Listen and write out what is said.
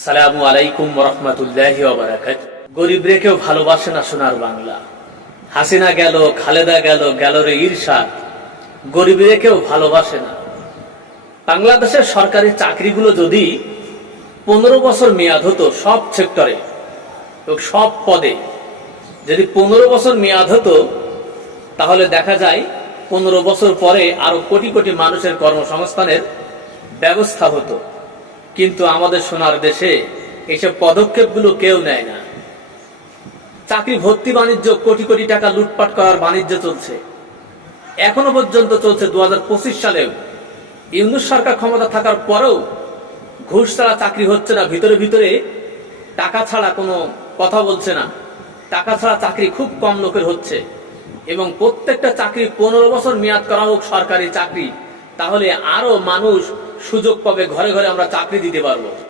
আসসালামু আলাইকুম রাহমাতুল্লাহি ওয়া বারাকাতুহু। গরিব রেখেও ভালোবাসে না সোনার বাংলা। হাসিনা গেল, খালেদা গেল, গেল রে ঈর্ষাদ। গরিব রেখেও ভালোবাসে না। বাংলাদেশের সরকারি চাকরিগুলো যদি 15 বছর মেয়াদ হতো সব সেক্টরে এবং সব পদে, যদি 15 বছর মেয়াদ হতো তাহলে দেখা যায় 15 বছর পরে আরো কোটি কোটি মানুষের কর্মসংস্থানের ব্যবস্থা হতো। কিন্তু আমাদের সোনার দেশে এইসব পদক্ষেপগুলো কেউ নেয় না। চাকরি ভর্তি বাণিজ্য, কোটি কোটি টাকা লুটপাট করার বাণিজ্য চলছে, এখনো পর্যন্ত চলছে। 2025 সালেও ইউনূস সরকার ক্ষমতা থাকার পরেও ঘুষ ছাড়া চাকরি হচ্ছে না। ভিতরে ভিতরে টাকা ছাড়া কোনো কথা বলছে না। টাকা ছাড়া চাকরি খুব কম লোকের হচ্ছে এবং প্রত্যেকটা চাকরি 15 বছর মেয়াদ করা হোক সরকারি চাকরি, তাহলে আরো মানুষ সুযোগ পাবে, ঘরে ঘরে আমরা চাকরি দিতে পারবো।